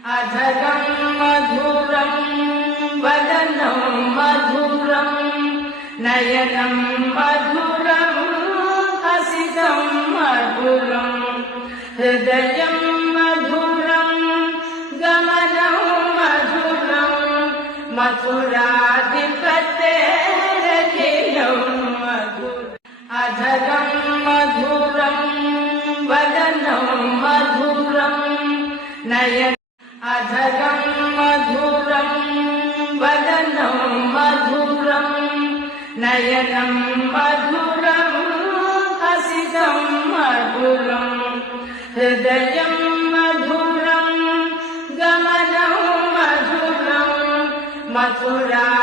अधरं मधुरं वदनं मधुरं नयनं मधुरं हसितं मधुरं हृदयं मधुरं गमनं मधुरं मथुराधिपतेरखिलं मधुरम् अधरं मधुरं वदनं मधुरं नयनं अधरं मधुरं वदनं मधुरं नयनं मधुरं हसितं मधुरं हृदयं मधुरं गमनं मधुरं मथुरा